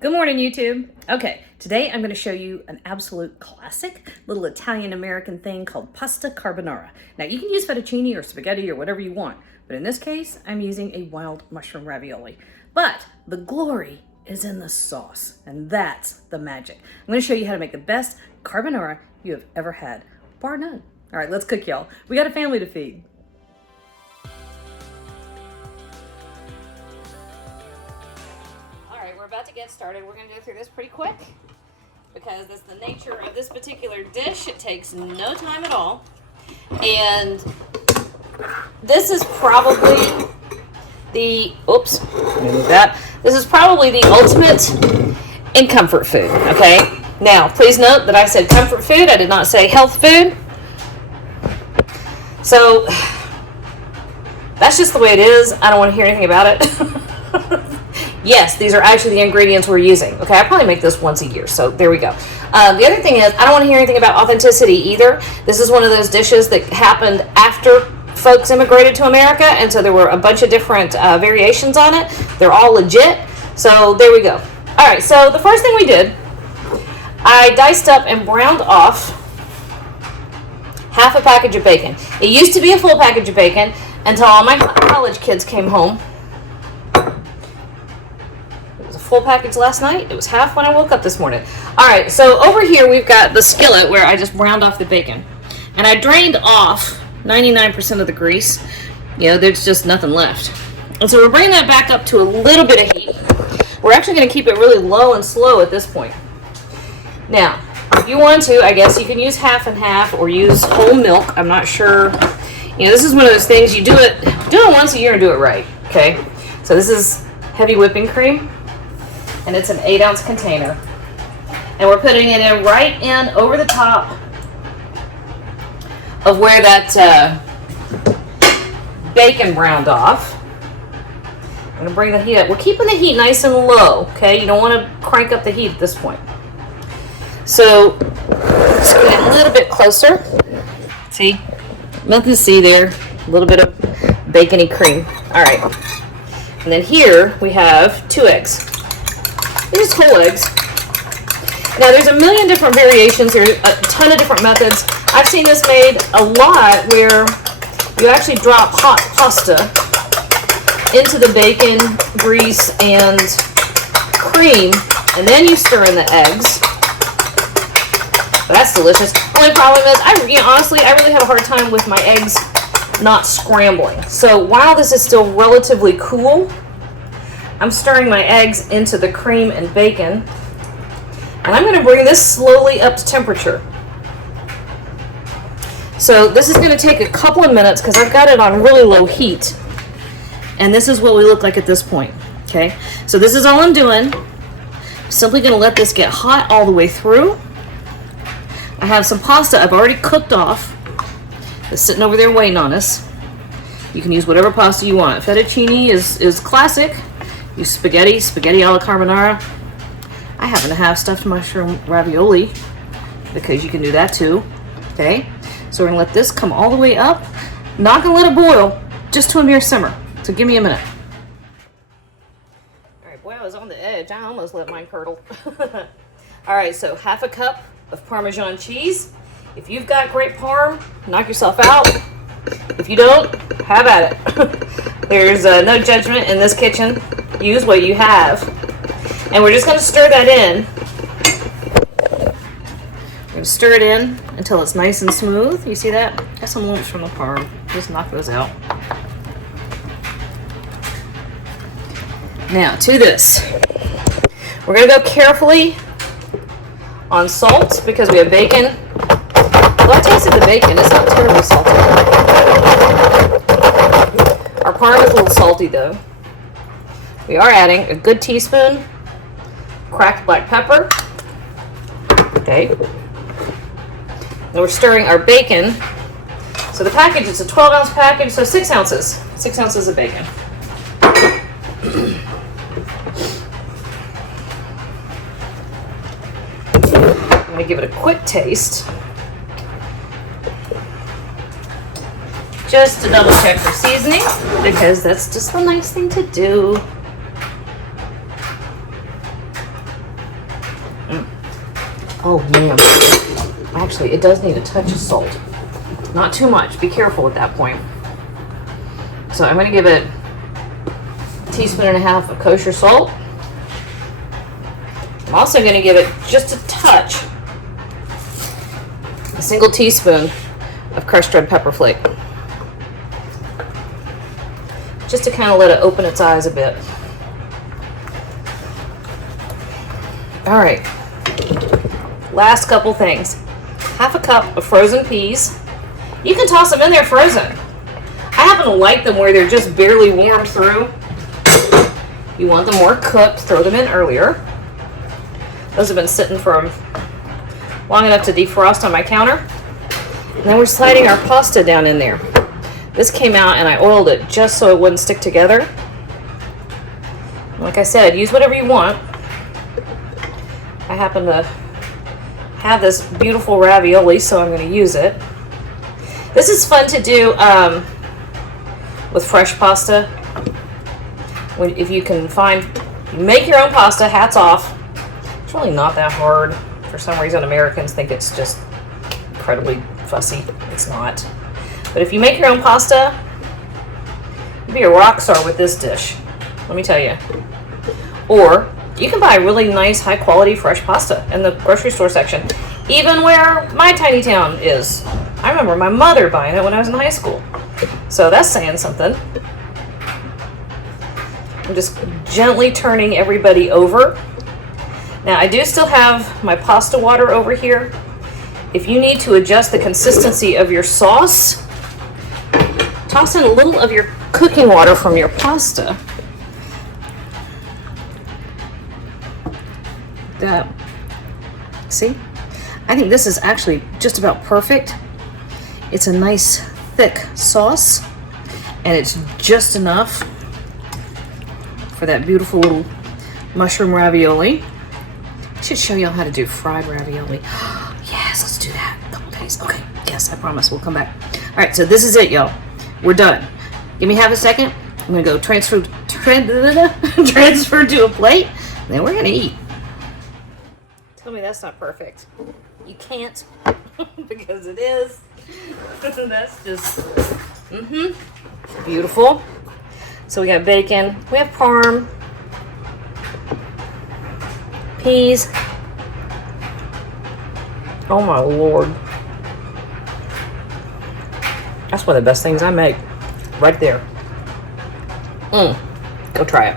Good morning, YouTube. Okay, today I'm going to show you an absolute classic little Italian-American thing called pasta carbonara. Now, you can use fettuccine or spaghetti or whatever you want, but in this case, I'm using a wild mushroom ravioli. But the glory is in the sauce, and that's the magic. I'm going to show you how to make the best carbonara you have ever had, bar none. All right, let's cook, y'all. We got a family to feed. We're about to get started. We're going to go through this pretty quick because that's the nature of this particular dish. It takes no time at all. And this is probably the, this is probably the ultimate in comfort food, okay? Now, please note that I said comfort food. I did not say health food. So, that's just the way it is. I don't want to hear anything about it. Yes, these are actually the ingredients we're using. Okay, I probably make this once a year, so there we go. The other thing is, I don't want to hear anything about authenticity either. This is one of those dishes that happened after folks immigrated to America, and so there were a bunch of different variations on it. They're all legit, so there we go. All right, so the first thing we did, I diced up and browned off half a package of bacon. It used to be a full package of bacon until all my college kids came home. Full package last night. It was half when I woke up this morning. All right, so over here we've got the skillet where I just browned off the bacon, and I drained off 99% of the grease. You know, there's just nothing left. And so we're bringing that back up to a little bit of heat. We're actually going to keep it really low and slow at this point. Now, if you want to, I guess you can use half and half or use whole milk. I'm not sure. You know, this is one of those things you do it once a year and do it right. Okay, so this is heavy whipping cream. And it's an 8-ounce container. And we're putting it in right in over the top of where that bacon browned off. I'm going to bring the heat up. We're keeping the heat nice and low, okay? You don't want to crank up the heat at this point. So, let's get a little bit closer. See? Nothing to see there. A little bit of bacony cream. All right. And then here we have 2 eggs. These are whole eggs. Now, there's a million different variations. There's a ton of different methods. I've seen this made a lot where you actually drop hot pasta into the bacon, grease, and cream, and then you stir in the eggs. That's delicious. Only problem is, honestly, I really have a hard time with my eggs not scrambling. So while this is still relatively cool, I'm stirring my eggs into the cream and bacon, and I'm going to bring this slowly up to temperature. So this is going to take a couple of minutes because I've got it on really low heat, and this is what we look like at this point. Okay, so this is all I'm doing. I'm simply going to let this get hot all the way through. I have some pasta I've already cooked off that's sitting over there waiting on us. You can use whatever pasta you want. Fettuccine is classic. Use spaghetti alla carbonara. I happen to have stuffed mushroom ravioli because you can do that too. Okay, so we're gonna let this come all the way up. Not gonna let it boil, just to a mere simmer. So give me a minute. All right, boy, I was on the edge. I almost let mine curdle. All right, so half a cup of Parmesan cheese. If you've got great Parm, knock yourself out. If you don't, have at it. There's no judgment in this kitchen. Use what you have. And we're just going to stir that in. We're going to stir it in until it's nice and smooth. You see that? Got some lumps from the Parm. Just knock those out. Now, to this. We're going to go carefully on salt because we have bacon. Well, I tasted the bacon. It's not terribly salty. Our Parm is a little salty, though. We are adding a good teaspoon cracked black pepper. Okay. And we're stirring our bacon. So the package is a 12-ounce package, so 6 ounces. 6 ounces of bacon. I'm going to give it a quick taste. Just to double check for seasoning, because that's just the nice thing to do. Oh man, actually it does need a touch of salt. Not too much, be careful at that point. So I'm gonna give it a teaspoon and a half of kosher salt. I'm also gonna give it just a touch, a single teaspoon of crushed red pepper flake. Just to kind of let it open its eyes a bit. All right, last couple things. Half a cup of frozen peas. You can toss them in there frozen. I happen to like them where they're just barely warmed through. You want them more cooked, throw them in earlier. Those have been sitting for long enough to defrost on my counter. And then we're sliding our pasta down in there. This came out and I oiled it just so it wouldn't stick together. Like I said, use whatever you want. I happen to have this beautiful ravioli, so I'm going to use it. This is fun to do with fresh pasta. If you can you make your own pasta, hats off. It's really not that hard. For some reason, Americans think it's just incredibly fussy. It's not. But if you make your own pasta, you'll be a rock star with this dish. Let me tell you. Or you can buy really nice, high quality fresh pasta in the grocery store section, even where my tiny town is. I remember my mother buying it when I was in high school. So that's saying something. I'm just gently turning everybody over. Now I do still have my pasta water over here. If you need to adjust the consistency of your sauce, toss in a little of your cooking water from your pasta. See? I think this is actually just about perfect. It's a nice thick sauce, and it's just enough for that beautiful little mushroom ravioli. I should show y'all how to do fried ravioli. Yes, let's do that. A couple days. Okay, yes, I promise we'll come back. All right, so this is it, y'all. We're done. Give me half a second. I'm gonna go transfer to a plate, and then we're gonna eat. Tell me that's not perfect. You can't, because it is. That's just, beautiful. So we got bacon, we have parm, peas. Oh my Lord. That's one of the best things I make. Right there. Go try it.